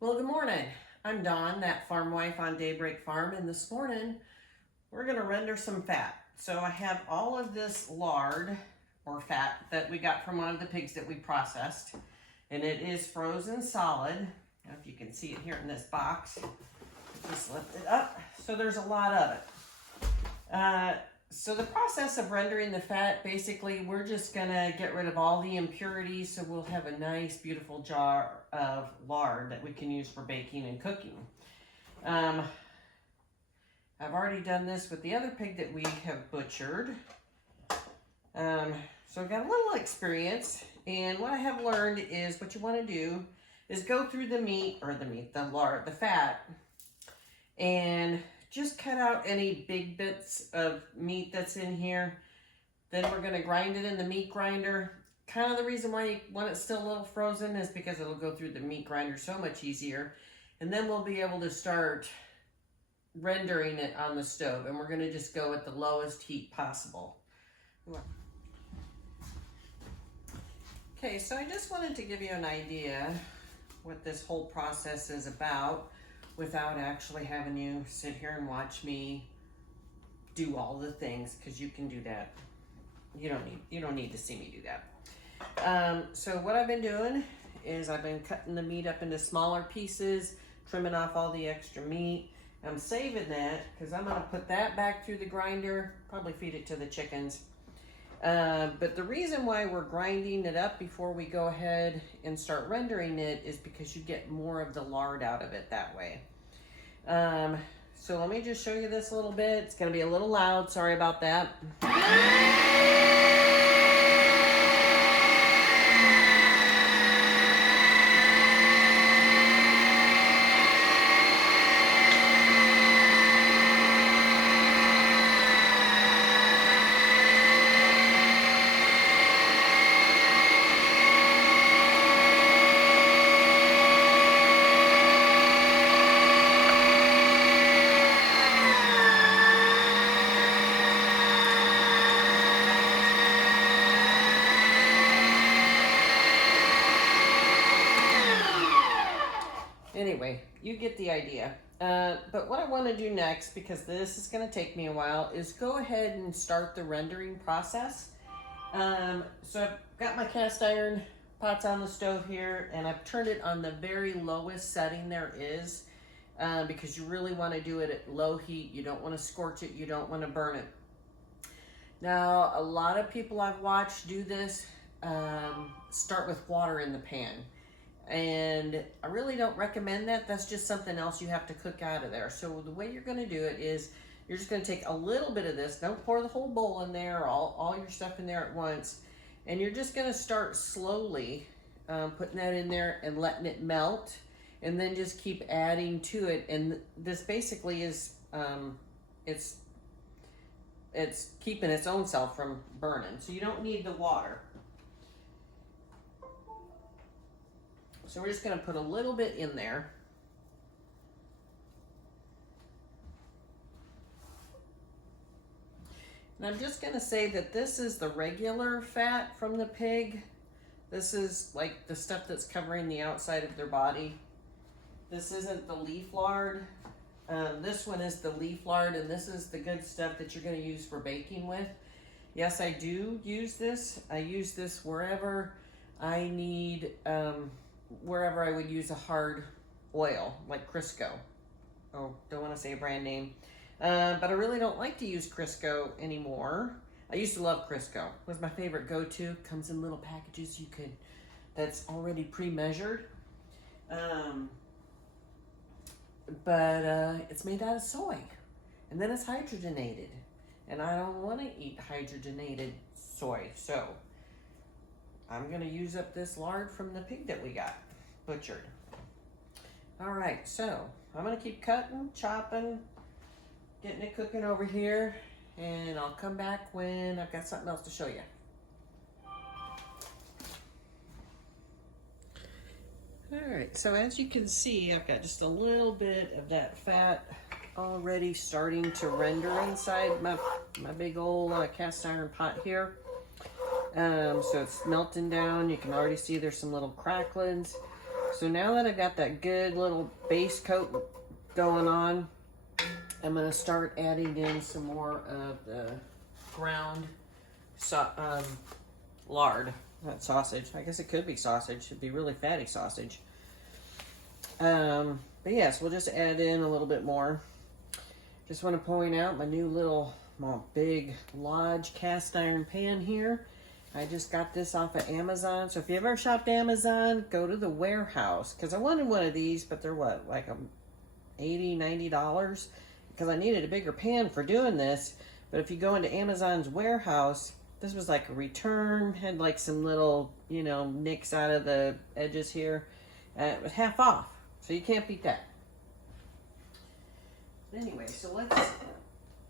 Well, good morning. I'm Dawn, that farm wife on Daybreak Farm, and this morning we're going to render some fat. So I have all of this lard or fat that we got from one of the pigs that we processed, and it is frozen solid. I don't know if you can see it here in this box. Just lift it up. So there's a lot of it. So the process of rendering the fat, basically, we're just gonna get rid of all the impurities, so we'll have a nice, beautiful jar of lard that we can use for baking and cooking. I've already done this with the other pig that we have butchered. So I've got a little experience, and what I have learned is what you wanna do is go through the lard, the fat, and just cut out any big bits of meat that's in here. Then we're gonna grind it in the meat grinder. Kind of the reason why you want it still a little frozen is because it'll go through the meat grinder so much easier. And then we'll be able to start rendering it on the stove. And we're gonna just go at the lowest heat possible. Okay, so I just wanted to give you an idea what this whole process is about, without actually having you sit here and watch me do all the things, because you can do that. You don't need to see me do that. So what I've been doing is I've been cutting the meat up into smaller pieces, trimming off all the extra meat. I'm saving that because I'm gonna put that back through the grinder, probably feed it to the chickens. But the reason why we're grinding it up before we go ahead and start rendering it is because you get more of the lard out of it that way. So let me just show you this a little bit. It's gonna be a little loud, sorry about that. Anyway, you get the idea. But what I want to do next, because this is going to take me a while, is go ahead and start the rendering process. So I've got my cast iron pots on the stove here, and I've turned it on the very lowest setting there is, because you really want to do it at low heat. You don't want to scorch it. You don't want to burn it. Now, a lot of people I've watched do this start with water in the pan. And I really don't recommend that. That's just something else you have to cook out of there. So the way you're going to do it is you're just going to take a little bit of this. Don't pour the whole bowl in there, all your stuff in there at once. And you're just going to start slowly putting that in there and letting it melt. And then just keep adding to it. And this basically is, it's keeping its own self from burning. So you don't need the water. So we're just going to put a little bit in there. And I'm just going to say that this is the regular fat from the pig. This is like the stuff that's covering the outside of their body. This isn't the leaf lard. This one is the leaf lard, and this is the good stuff that you're going to use for baking with. Yes, I do use this. I use this wherever I need... wherever I would use a hard oil, like Crisco. Oh, don't want to say a brand name. But I really don't like to use Crisco anymore. I used to love Crisco. It was my favorite go-to. Comes in little packages that's already pre-measured. But it's made out of soy. And then it's hydrogenated. And I don't want to eat hydrogenated soy. So I'm going to use up this lard from the pig that we got butchered. All right, so I'm going to keep cutting, chopping, getting it cooking over here, and I'll come back when I've got something else to show you. All right, so as you can see, I've got just a little bit of that fat already starting to render inside my big old cast iron pot here. So it's melting down. You can already see there's some little cracklings. So now that I've got that good little base coat going on, I'm gonna start adding in some more of the ground lard. Not sausage. I guess it could be sausage. It'd be really fatty sausage. But yes, we'll just add in a little bit more. Just want to point out my new little big Lodge cast iron pan here. I just got this off of Amazon. So if you ever shopped Amazon, go to the warehouse. Because I wanted one of these, but they're what, like $80, $90? Because I needed a bigger pan for doing this. But if you go into Amazon's warehouse, this was like a return. Had like some little, you know, nicks out of the edges here. It was half off. So you can't beat that. Anyway, so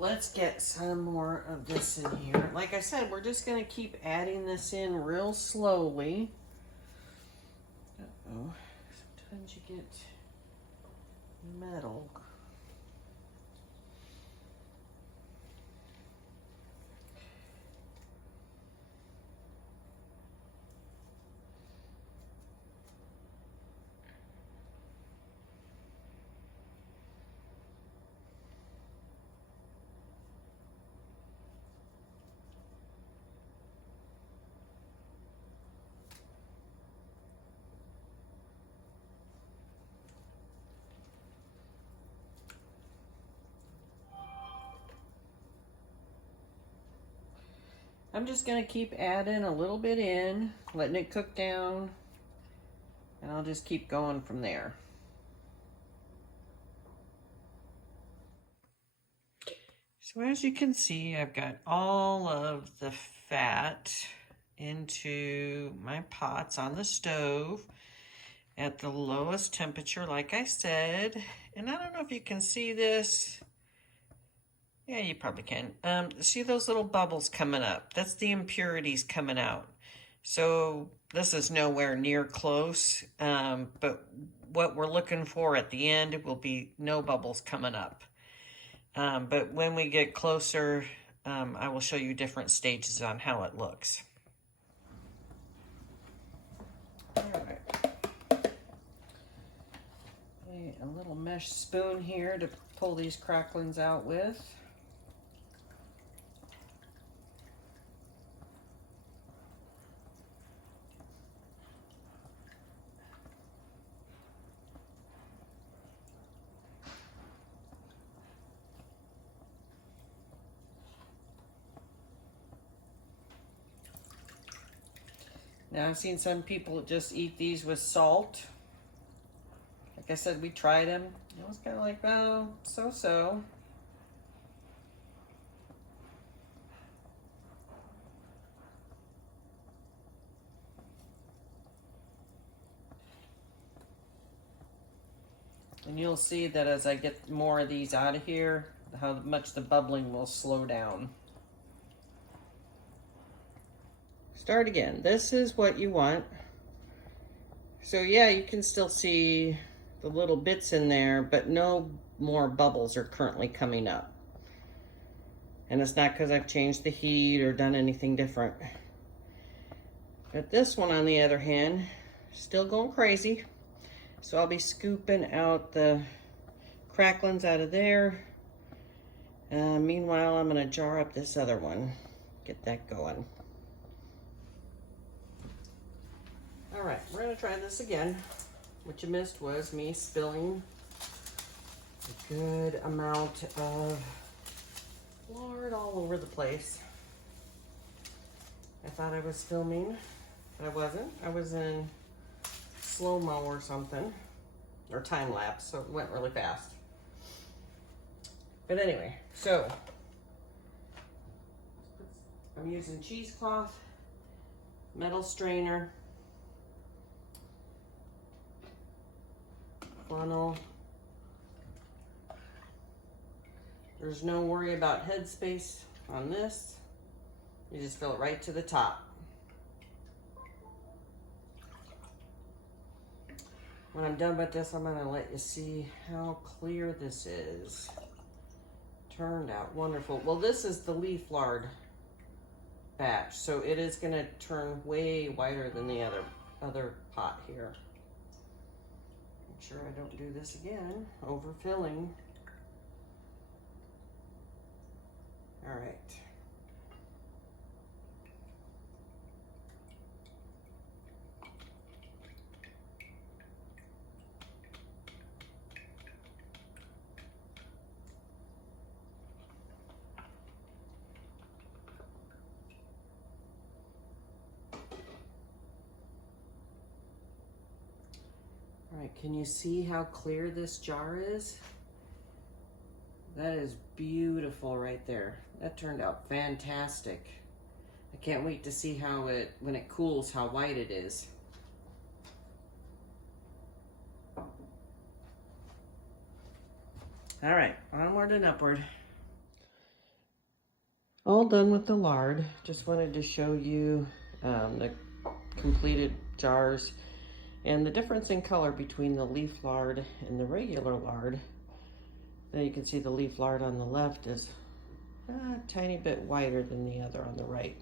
let's get some more of this in here. Like I said, we're just going to keep adding this in real slowly. Uh-oh. Sometimes you get metal. I'm just going to keep adding a little bit in, letting it cook down, and I'll just keep going from there. So as you can see, I've got all of the fat into my pots on the stove at the lowest temperature, like I said. And I don't know if you can see this. Yeah, you probably can. See those little bubbles coming up? That's the impurities coming out. So this is nowhere near close, but what we're looking for at the end will be no bubbles coming up. But when we get closer, I will show you different stages on how it looks. All right. Okay, a little mesh spoon here to pull these cracklings out with. Now I've seen some people just eat these with salt. Like I said, we tried them. It was kind of like, well, so-so. And you'll see that as I get more of these out of here, how much the bubbling will slow down. Start again. This is what you want. So yeah, you can still see the little bits in there, but no more bubbles are currently coming up. And it's not because I've changed the heat or done anything different. But this one, on the other hand, still going crazy. So I'll be scooping out the cracklings out of there. Meanwhile, I'm gonna jar up this other one, get that going. All right, we're gonna try this again. What you missed was me spilling a good amount of lard all over the place. I thought I was filming, but I wasn't. I was in slow-mo or something, or time lapse, so it went really fast. But anyway, so I'm using cheesecloth, metal strainer, funnel. There's no worry about headspace on this. You just fill it right to the top. When I'm done with this, I'm gonna let you see how clear this is. Turned out wonderful. Well, this is the leaf lard batch, so it is gonna turn way whiter than the other pot here. Make sure I don't do this again, overfilling. All right. All right, can you see how clear this jar is? That is beautiful right there. That turned out fantastic. I can't wait to see how it, when it cools, how white it is. All right, onward and upward. All done with the lard. Just wanted to show you the completed jars and the difference in color between the leaf lard and the regular lard. Now you can see the leaf lard on the left is a tiny bit whiter than the other on the right.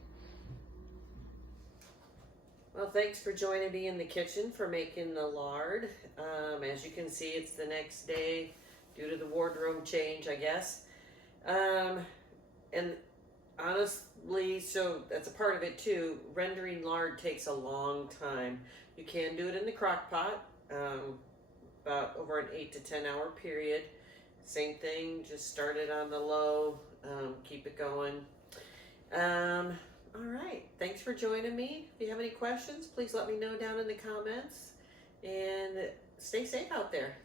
Well, thanks for joining me in the kitchen for making the lard. As you can see, it's the next day due to the wardrobe change, I guess. And honestly, so that's a part of it too. Rendering lard takes a long time. You can do it in the crock pot, about over an 8 to 10 hour period. Same thing, just start it on the low, keep it going. All right, thanks for joining me. If you have any questions, please let me know down in the comments, and stay safe out there.